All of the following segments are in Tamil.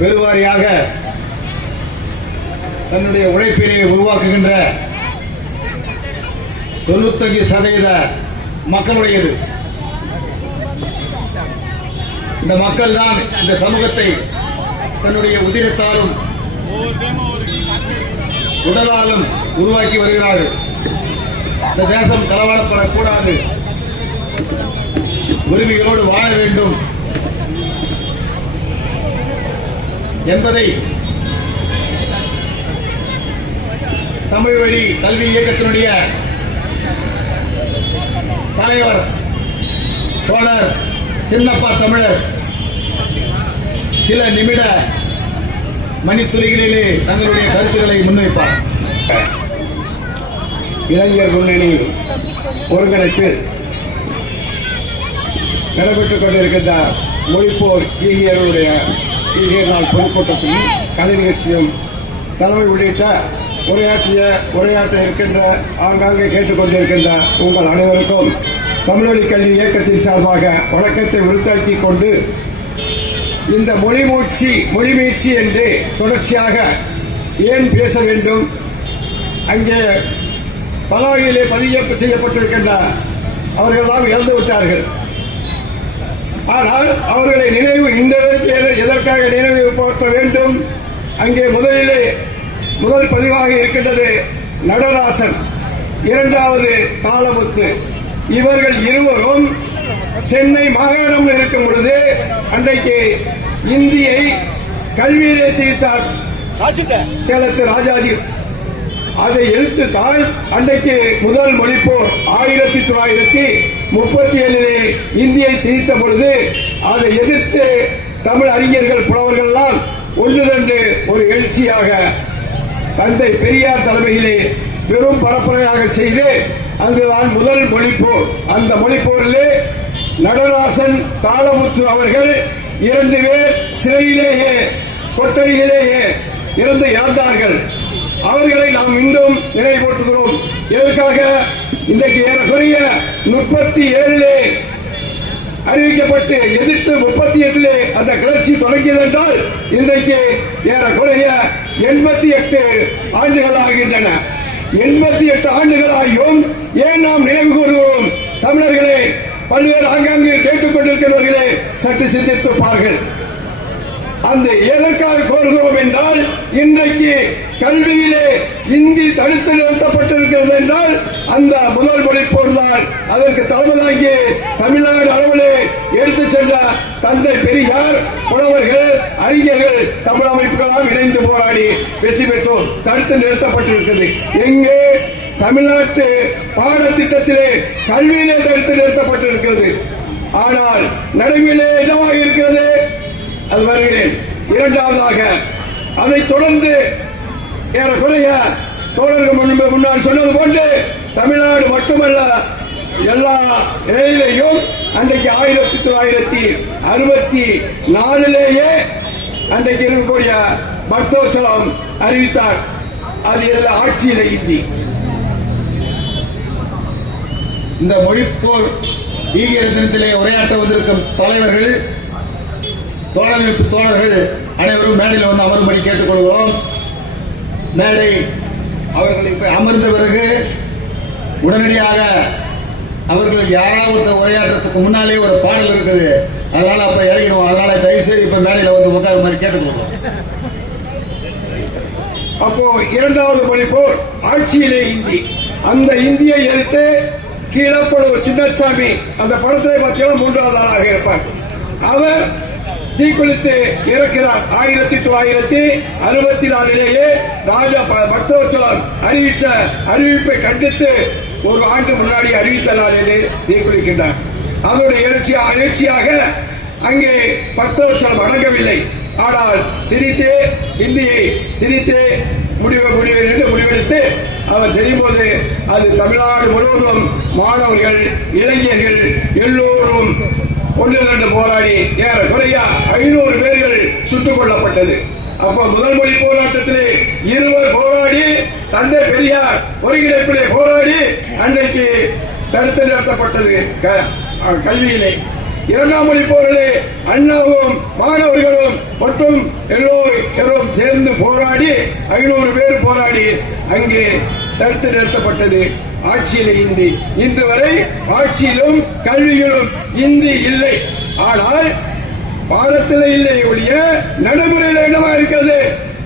பெருவாரியாக தன்னுடைய உழைப்பிலே உருவாக்குகின்ற 95% மக்களுடையது. இந்த மக்கள் தான் இந்த சமூகத்தை தன்னுடைய உதிரத்தாலும் உடலாலும் உருவாக்கி வருகிறார்கள். இந்த தேசம் கலவரப்படக்கூடாது, உரிமைகளோடு வாழ வேண்டும் என்பதை தமிழ் வழி கல்வி இயக்கத்தினுடைய தலைவர் தோழர் சின்னப்பா தமிழர் சில நிமிட மணித்துளிகளிலே தங்களுடைய கருத்துக்களை முன்வைப்பார். இளைஞர் முன்னணி ஒருங்கிணைப்பில் நடைபெற்றுக் கொண்டிருக்கின்ற மொழிப்போர் ஈகியருடைய ஈகியர் நாள் பொதுக்கூட்டத்திலும் கலை நிகழ்ச்சியும் தலைமை உள்ளிட்ட உரையாற்ற இருக்கின்ற ஆங்காங்கே கேட்டுக்கொண்டிருக்கின்ற உங்கள் அனைவருக்கும் தமிழ்வழி கல்வி இயக்கத்தின் சார்பாக வணக்கத்தை உறுத்தாக்கிக் கொண்டு, இந்த மொழிமீட்சி என்று தொடர்ச்சியாக ஏன் பேச வேண்டும்? அங்கே பலகையிலே பதிய செய்யப்பட்டிருக்கின்ற அவர்களெல்லாம் இறந்து விட்டார்கள். ஆனால் அவர்களை எதற்காக நினைவு பார்க்க வேண்டும்? அங்கே முதல் பதிவாக இருக்கின்றது நடராசன், இரண்டாவது தாளமுத்து. இவர்கள் இருவரும் சென்னை மாகாணம் இருக்கும் பொழுது அன்றைக்கு இந்தியை கல்வியிலே திணித்தார் சேலத்து ராஜாஜி. அதை எதிர்த்துத்தான் அன்றைக்கு முதல் மொழிப்போர் 1937 இந்தியை திணித்த பொழுது அதை எதிர்த்து தமிழ் அறிஞர்கள் புலவர்கள் எல்லாம் ஒன்று கண்டு ஒரு எழுச்சியாக தந்தை பெரியார் தலைமையிலே பெரும் பரப்புரையாக செய்து அங்குதான் முதல் மொழிப்போர். அந்த மொழிப்போரிலே நடராசன் தாளமுத்து அவர்கள் 2 பேர் சிறையிலேயே கொட்டடியிலேயே இறந்தார்கள். அவர்களை நாம் இன்னும் நினைவூட்டுகிறோம். எதற்காக? இன்றைக்கு ஏறக்குறைய 37 அறிவிக்கப்பட்டு எதிர்த்து 38 அந்த கிளர்ச்சி தொடங்கியது என்றால் இன்றைக்கு ஏறக்குறைய 88 ஆண்டுகள் ஆகின்றன. 88 ஆண்டுகளாகியும் ஏன் நாம் நினைவு கூறுகிறோம்? தமிழர்களே, பல்வேறு ஆங்காங்கு கேட்டுக்கொண்டிருக்கிறவர்களே சற்று சிந்தித்துப்பார்கள். அந்த எதற்காக கோருகிறோம் என்றால், இன்றைக்கு கல்வியிலே இந்தி தடுத்து நிறுத்தப்பட்டிருக்கிறது என்றால் அந்த முதல் மொழிப்போர் தான். அதற்கு தலைமை தாங்கி தமிழ்நாடு அளவிலே எடுத்துச் சென்ற தந்தை பெரியார், புலவர்கள், அறிஞர்கள், தமிழ் அமைப்புகளால் இணைந்து போராடி வெற்றி பெற்றோம். தடுத்து நிறுத்தப்பட்டிருக்கிறது. எங்கே? தமிழ்நாட்டு பாடத்திட்டத்திலே கல்வியிலே தடுத்து நிறுத்தப்பட்டிருக்கிறது. ஆனால் நடைமுறையிலே என்னவாக இருக்கிறது? அது வருகிறேன். இரண்டாவதாக அதைத் தொடர்ந்து ஏறக்குறைய தோழர்கள் முன்னால் சொன்னது போன்று தமிழ்நாடு மட்டுமல்ல, எல்லா நிலையிலேயும் அன்றைக்கு 1964 அன்றைக்கு இருக்கக்கூடிய பக்தோற்சவம் அறிவித்தார். அது ஆட்சியில இந்தி. இந்த மொழிப்போர் ஈகியர் தினத்திலே உரையாற்ற வந்திருக்கும் தலைவர்கள், தோழர்கள் அனைவரும் மேடையில் வந்து அமரும்படி கேட்டுக்கொள்கிறோம். மேடை அவர்கள் இப்ப அமர்ந்த பிறகு உடனடியாக அவர்கள் யாராவது உரையாடுறதுக்கு முன்னாலே ஒரு பாடல் இருக்குது, அதனால அப்ப இறங்கிடுவோம். அதனால தயவு செய்து இப்ப மேடையில் வந்து உட்கார மாதிரி கேட்டுக்கொள்கிறோம். அப்போ இரண்டாவது மொழிப்போர் ஆட்சியிலே இந்தி. அந்த இந்தியை எடுத்து கீழப்படு சின்னசாமி அந்த படத்திலே பார்த்தீங்கன்னா 3வது ஆளாக இருப்பார். அவர் தீக்குளித்து இறக்கிறார். 1964 ராஜா பக்தோற்சவம் அறிவித்த அறிவிப்பை கண்டித்து ஒரு ஆண்டு முன்னாடி அறிவித்த நாளிலே தீக்குளிக்கின்றார். அதோடைய எழுச்சியாக அங்கே பக்தோற்சவம் அடங்கவில்லை. ஆனால் திணித்து இந்தியை திணித்து முடிவெடுத்து அவர் செய்யும்போது அது தமிழ்நாடு முழுவதும் மாணவர்கள், இளைஞர்கள் எல்லோரும் ஒன்று போராடி ஏறக்குறைய 500 பேர்கள் சுட்டுக் கொல்லப்பட்டது. அப்ப முதல் மொழி போராட்டத்திலே இருவர் போராடி, தந்தை பெரியார் ஒருங்கிணைப்பிலே போராடி அன்றைக்கு தடுத்து நிறுத்தப்பட்டது கல்வியிலே. இரண்டாம் மொழி போரிலே அண்ணாவும் மாணவர்களும் மற்றும் எல்லோரும் சேர்ந்து போராடி 500 பேர் போராடி அங்கே தடுத்து நிறுத்தப்பட்டது. ஆட்சியிலே இந்தி இன்று வரை ஆட்சியிலும் கல்வியிலும் இந்தி இல்லை. ஆனால் பாடத்தில் இல்லை ஒழிய நடைமுறையில் என்னவா இருக்கிறது?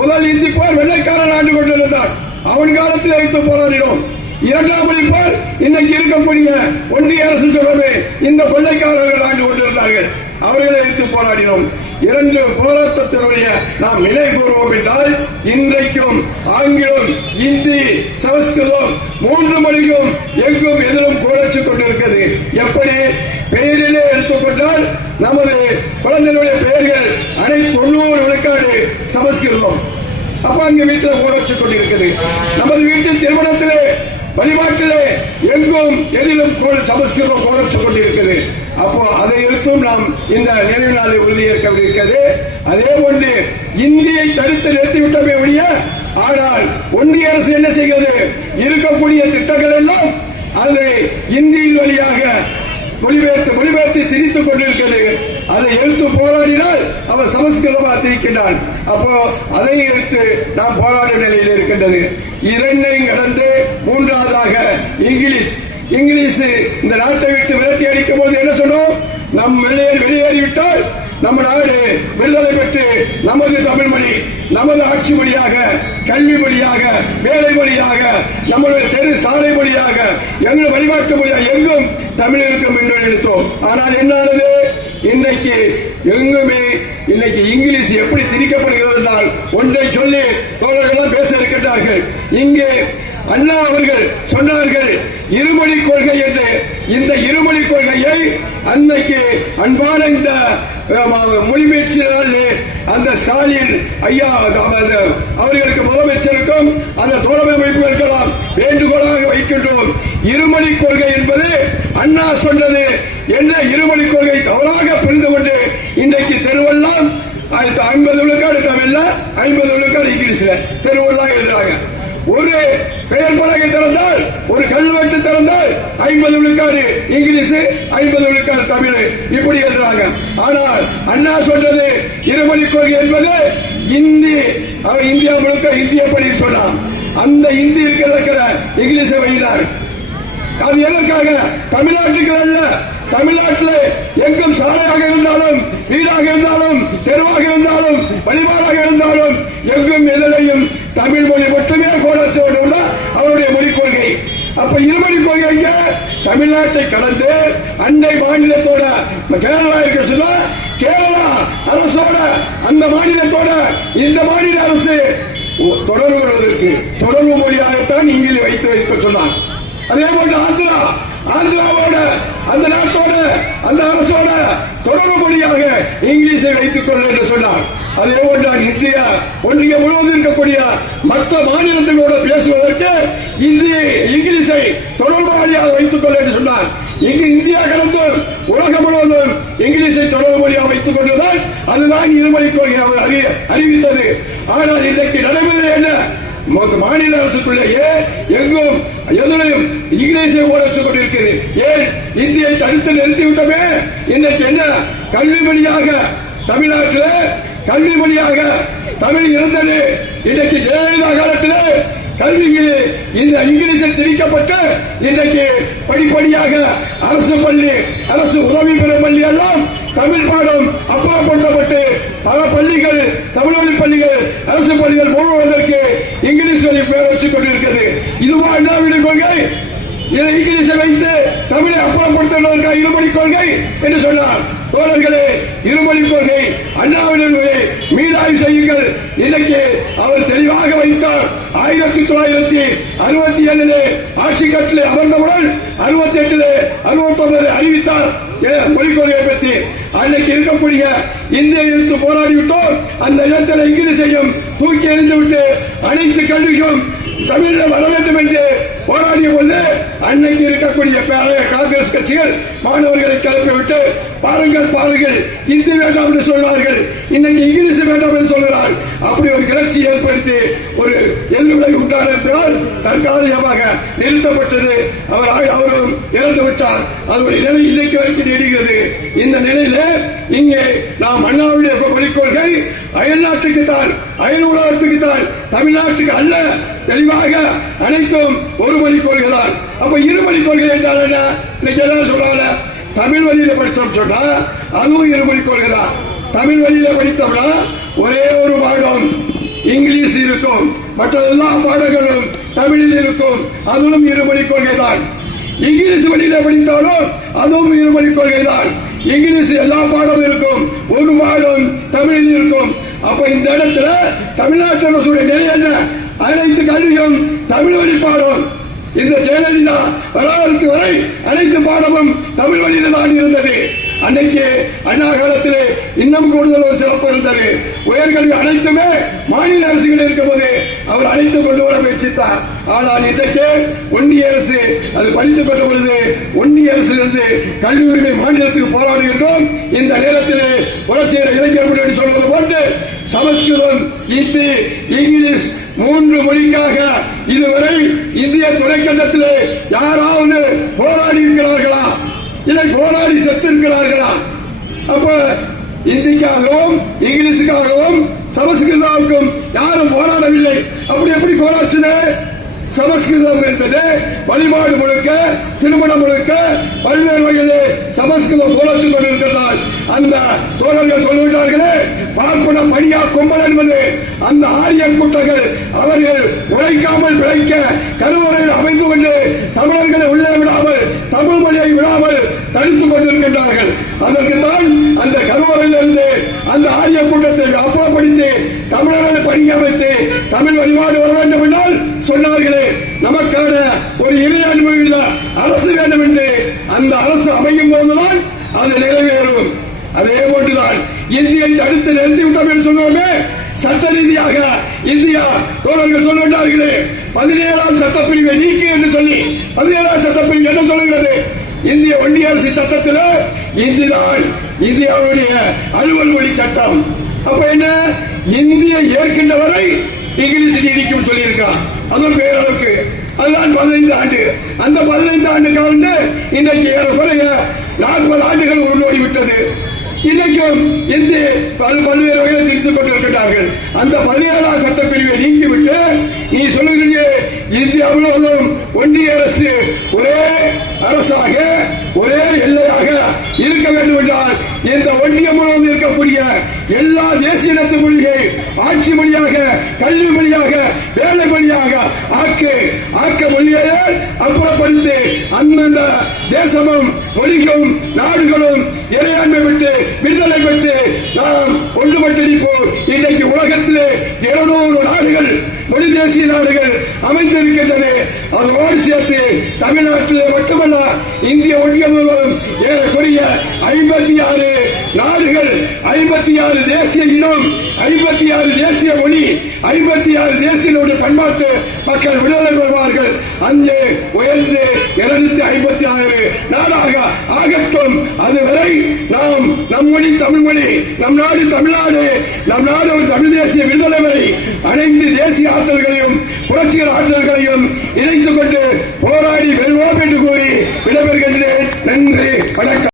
முதல் இந்தி போர் வெள்ளைக்காரன் ஆண்டு கொண்டிருந்தான். அவன் காலத்தில் வைத்து போராடினோம். இரண்டாம் மொழி போர் இன்னைக்கு இருக்கக்கூடிய ஒன்றிய அரசு தொடர்பு இந்த கொள்ளைக்காரர்கள் ஆண்டு கொண்டிருந்தார்கள். அவர்களை எடுத்து போராடினோம். இரண்டு போராட்டத்தினுடைய நாம் நிலை கூறுவோம் என்றால் இன்றைக்கும் ஆங்கிலம், இந்தி, சமஸ்கிருதம் 3 மொழியும் எங்கும் எதிலும் கோலச்சுக் கொண்டிருக்கிறது. எப்படி? பெயரிலே எடுத்துக்கொண்டால் நமது குழந்தைகளுடைய பெயர்கள் அனைத்து 90 விழுக்காடு சமஸ்கிருதம். அப்ப அங்க வீட்டில் கோலச்சுக் கொண்டிருக்கிறது. நமது வீட்டின் திருமணத்திலே வழிபாட்டிலே எங்கும் எதிலும் சமஸ்கிருதம் கோலச்சுக் கொண்டிருக்கிறது. அப்போ அதை எடுத்தும் நாம் இந்த நினைவு நாளை உறுதியேற்க இருக்கிறது. அதே போன்று இந்தியை தடுத்து நிறுத்திவிட்டமே ஒழிய, ஆனால் ஒன்றிய அரசு என்ன செய்கிறது? இருக்கக்கூடிய திட்டங்கள் எல்லாம் அதை இந்தியின் வழியாக மொழிபெயர்த்து திணித்துக் கொண்டிருக்கிறது. அதை எடுத்து போராடினால் அவர் சமஸ்கிருதமாக திணிக்கின்றான். அப்போ அதை எடுத்து நாம் போராடும் நிலையில் இருக்கின்றது. இரண்டையும் கடந்து மூன்றாவதாக இங்கிலீஷ் இந்த நாட்டை விட்டு விரட்டி அடிக்கும் போது என்ன சொன்னோம்? நம் வெளியேறிவிட்டால் நம்ம நாடு விடுதலை பெற்று நமது தமிழ் மொழி, நமது ஆட்சி மொழியாக, கல்வி மொழியாக, வேலை மொழியாக, நம்மளுடைய தெரு சாலை மொழியாக, எங்கள் வழிபாட்டு மொழியாக எங்கும் தமிழ் இருக்கும் என்று எடுத்தோம். ஆனால் என்ன ஆனது? இன்றைக்கு எங்குமே இன்னைக்கு இங்கிலீஷ் எப்படி திணிக்கப்படுகிறது என்றால் ஒன்றை சொல்லி தோழர்கள் பேச இருக்கின்றார்கள். இங்கே அண்ணா அவர்கள் சொன்னார்கள் இருமொழி கொள்கை என்று. இந்த இருமொழி கொள்கையை அன்னைக்கு அன்பான இந்த மொழிபெயர்ச்சியாளர் அந்த ஸ்டாலின் ஐயா அவர்களுக்கு முதலமைச்சருக்கும் அந்த தோழமை அமைப்புகளுக்கெல்லாம் வேண்டுகோளாக வைக்கின்றோம். இருமொழி கொள்கை என்பது அண்ணா சொன்னது என்ன? இருமொழி கொள்கை தவறாக புரிந்து கொண்டு இன்றைக்கு தெருவெல்லாம் 50 விழுக்காடு தமிழ்ல, 50 விழுக்காடு இங்கிலீஷ்ல தெருவெல்லாம் எழுதுறாங்க. ஒரு பெயர் பலகை திறந்தால், ஒரு கல்வெட்டு திறந்தால் 50 விழுக்காடு இங்கிலீஷ், 50 விழுக்காடு தமிழ், இப்படி எழுதுறாங்க. ஆனால் அண்ணா சொன்னது இருமொழி கொள்கை என்பது இந்தி. அவர் இந்தியா முழுக்க இந்திய படி சொன்னார். அந்த இந்தி இருக்கிற இங்கிலீஷை வைத்தார். அது எதற்காக? தமிழ்நாட்டுக்கு அல்ல. தமிழ்நாட்டில் எங்கும் சாலையாக இருந்தாலும், வீடாக இருந்தாலும், தெருவாக இருந்தாலும், வழிபாடாக இருந்தாலும் எங்கும் எதிலையும் தமிழ் மொழி மட்டுமே கோலச்சோடு அவருடைய மொழிக் கொள்கை. அப்ப இருமொழி கொள்கை தமிழ்நாட்டை கடந்து அண்டை மாநிலத்தோட கேரளா இருக்க சொல்ல, கேரளா அரசோட அந்த மாநிலத்தோட இந்த மாநில அரசு தொடர்பு கொள்வதற்கு தொடர்பு மொழியாகத்தான் இங்கிலீஷ் வைக்க சொன்னார். அதே போன்று ஆந்திராவோட அந்த நாட்டோட அந்த அரசோட தொடர்பு மொழியாக இங்கிலீஷை வைத்துக் கொள்ள என்று சொன்னார். அதே போன்று இந்தியா ஒன்றிய முழுவதும் இருக்கக்கூடிய மற்ற மாநிலங்களோடு பேசுவதற்கு இங்கிலீஷை தொடர்பு மொழியாக வைத்துக் கொள்ள என்று சொன்னார். இங்கு இந்தியா கடந்து உலகம் முழுவதும் இங்கிலீஷை தொடர்பு மொழியாக வைத்துக் கொண்டதால் அதுதான் இருமொழி கொள்கை அவர் அறிவித்தது. ஆனால் இன்றைக்கு நடைமுறை என்ன? மாநில அரசுக்குள்ளேயே எங்கும் எதிரையும் இங்கிலீஷை ஓடச் கொண்டிருக்கிறது. ஏன்? இந்தியை தடுத்து நிறுத்திவிட்டோமே. இன்னைக்கு என்ன? கல்வி மொழியாக தமிழ்நாட்டில் கல்வி மொழியாக தமிழ் இருந்தது. இன்றைக்கு ஜெயலலிதா காலத்தில் கல்வியில் இந்த இங்கிலீஷில் திணிக்கப்பட்டு இன்றைக்கு படிப்படியாக அரசு பள்ளி, அரசு உதவி பெறும் பள்ளி எல்லாம் தமிழ் பாடம் அப்புறப்படுத்தப்பட்டு பல பள்ளிகள், தமிழ்வழி பள்ளிகள், அரசு பள்ளிகள் மூடுவதற்கு இங்கிலீஷ் வழி வச்சுக் கொண்டிருக்கிறது. இதுவா அண்ணாவின் கொள்கை? இங்கிலீஷை வைத்து தமிழை அப்புறப்படுத்துவதற்காக இருமொழி கொள்கை என்று சொன்னார். தோழர்களே, இருமொழி கொள்கை அண்ணாவின் மீளாய்வு செய்யுங்கள். இன்னைக்கு அவர் தெளிவாக வைத்தார். 1967 ஆட்சி கட்டில் அமர்ந்தவுடன் 68 69 அறிவித்தார் மொழிக் கொள்கையை பற்றி. அன்னைக்கு இருக்கக்கூடிய இந்திய எதிர்த்து போராடிவிட்டோம். அந்த இடத்தில் இங்கிலீஷையும் தூக்கி எறிந்து விட்டு அனைத்து கல்வியும் தமிழில் வர வேண்டும் என்று போராடிய போது அன்னைக்கு இருக்கக்கூடிய காங்கிரஸ் கட்சிகள் மாணவர்களை கிளப்பிவிட்டு பாருங்கள் இந்தி வேண்டாம் என்று சொன்னார்கள். இன்னைக்கு இங்கிலீஷ் வேண்டாம் என்று சொல்கிறார். அப்படி ஒரு கிளர்ச்சி ஏற்படுத்தி ஒரு எதிர்வினை உண்டானதால் தற்காலிகமாக நிறுத்தப்பட்டது. அவரும் இறந்து விட்டார். அதனுடைய நிலை இன்றைக்கு வரைக்கும் நீடிக்கிறது. இந்த நிலையில இங்கே நாம் அண்ணாவுடைய கொள்கை அயல் நாட்டுக்குத்தான், அயல் உலகத்துக்குத்தான், தமிழ்நாட்டுக்கு அல்ல. தெளிவாக அனைத்தும் ஒரு மொழி கொள்கை தான். அப்ப இருமொழி கொள்கை என்றால் என்ன? இன்னைக்கு எல்லாரும் சொல்றாங்க தமிழ் வழியில படிச்சோம் சொன்னா அதுவும் இருமொழி கொள்கை தான். தமிழ் வழியில படித்தோம்னா ஒரே ஒரு பாடம் இங்கிலீஷ் இருக்கும், மற்ற எல்லா பாடங்களும் தமிழில் இருக்கும். அதுவும் இருமொழி கொள்கை தான். இங்கிலீஷ் வழியில படித்தாலும் அதுவும் இருமொழி கொள்கை தான். இங்கிலீஷ் எல்லா பாடமும் இருக்கும், ஒரு பாடம் தமிழில் இருக்கும். அப்ப இந்த இடத்துல தமிழ்நாட்டு அரசுடைய நிலை என்ன? அனைத்து கல்வியும் தமிழ் வழி பாடம். இந்த ஜெயலலிதா வரலாறு வரை அனைத்து பாடமும் தமிழ் வழியில தான் இருந்தது. அன்னைக்கு அண்ணா காலத்திலே இன்னும் கூடுதல் ஒரு சிறப்பு இருந்தது. உயர்கல்வி அனைத்துமே மாநில அரசுகள் இருக்கும் போது அவர் அனைத்து கொண்டு வர முயற்சித்தார். ஆனால் இன்றைக்கு ஒன்றிய அரசு அது படித்து பெற்ற பொழுது ஒன்றிய அரசிலிருந்து கல்வி உரிமை மாநிலத்துக்கு போராடுகின்றோம். இந்த நேரத்திலே புரட்சியர் இளைஞர் முன்னணி சொல்வது போன்று சமஸ்கிருதம், இந்தி, இங்கிலீஷ் 3 மொழிக்காக இதுவரை இந்திய துணைக்கண்டத்திலே யாராவது போராடி இருக்கிறார்களா? இல்லை போராடி செத்திருக்கிறார்களா? அப்ப இந்திக்காகவும் இங்கிலீஷுக்காகவும் சமஸ்கிருதாவுக்கும் யாரும் போராடவில்லை. அப்படி எப்படி போராடுச்சு? சமஸ்கிருதம் என்பது வழிபாடு முழுக்க, திருமணம் முழுக்க பல்வேறு வகையிலே சமஸ்கிருதம் போராட்டம் கொண்டிருக்கிறார். அந்த தோழர்கள் சொல்லுகிறார்களே, பார்ப்பன பணியா கொம்பன் என்பது அந்த ஆரியன் கூட்டங்கள் அவர்கள் உழைக்காமல் பிழைக்க கருவறையில் அமைந்து கொண்டு தமிழர்களை உள்ளே விடாமல், தமிழ் மொழியை விடாமல் தடுத்துக் கொண்டிருக்கின்றார்கள். அதற்குத்தான் அந்த கருவறையில் இருந்து அந்த ஆரிய கூட்டத்தை அப்புறப்படுத்தி தமிழர்களை பணியமைத்து தமிழ் வழிபாடு வர வேண்டும் என்றால் சொன்னார்களே, நமக்கான ஒரு இறையாண்மை அரசு வேண்டும் என்று. அந்த அரசு அமையும் போதுதான் அது நிறைவேறும். அதே போன்றுதான் இந்தியை தடுத்து நிறுத்திவிட்டோம் என்று சொல்லுவோமே, சட்ட ரீதியாக இந்தியா தோழர்கள் சொல்லுகிறார்களே 17ஆம் சட்டப்பிரிவை நீக்கி என்று சொல்லி 17ஆம் சட்டப்பிரிவு என்ன சொல்லுகிறது? இந்திய ஒன்றிய அரசு சட்டத்தில் இந்திதான் இந்தியாவுடைய அலுவல் மொழி சட்டம். அப்ப என்ன? இந்தியை ஏற்கின்ற வரை இங்கிலீஷ் நீடிக்கும் சொல்லி இருக்கான். அதுவும் பேரளவுக்கு அதுதான் 15 ஆண்டு. அந்த 15 ஆண்டு காலம் இன்றைக்கு ஏறக்குறைய 40 ஆண்டுகள் உருண்டோடிவிட்டது. இன்றைக்கும் இந்திய பல்வேறு வகையில் திரித்துக் கொண்டிருக்கிறார்கள். அந்த 17ஆம் சட்டப்பிரிவை நீக்கிவிட்டு நீ சொல்லுகிறீங்க இந்தியா முழுவதும் ஒன்றிய அரசு ஒரே அரசாக ஒரே எல்லையாக இருக்க வேண்டும் என்றால் இந்த ஒன்றியம் முழுவதும் இருக்கக்கூடிய எல்லா தேசிய இனத்து மொழியை ஆட்சி மொழியாக, கல்வி மொழியாக, வேலை மொழியாக ஆக்க மொழியை அப்புறப்படுத்தி அந்தந்த தேசமும் மொழிகளும் நாடுகளும் இறையாண்மை விட்டு விடுதலை பெற்று நாம் ஒன்றுபட்டிருப்போம். இன்றைக்கு உலகத்திலே 200 நாடுகள் மொழி தேசிய நாடுகள் அமைந்திருக்கின்றன. அதோடு சேர்த்து தமிழ்நாட்டிலே மட்டுமல்ல இந்திய ஒன்றியம் முழுவதும் ஏறக்குறைய 56 நாடுகள், 56 தேசிய இனம், 56 தேசிய மொழி, 56 தேசிய பண்பாட்டு மக்கள் விடுதலை பெறுவார்கள். அங்கே உயர்ந்து 256 நாடாக ஆகட்டும். அதுவரை நாம் நம் மொழி தமிழ் மொழி, நம் நாடு தமிழ்நாடு, நம் நாடு ஒரு தமிழ் தேசிய விடுதலை வரை அனைத்து தேசிய ஆற்றல்களையும் புரட்சிகர ஆற்றல்களையும் இணைத்துக் கொண்டு போராடி வெல்வோம் என்று கூறி விடைபெறுகின்றேன். நன்றி, வணக்கம்.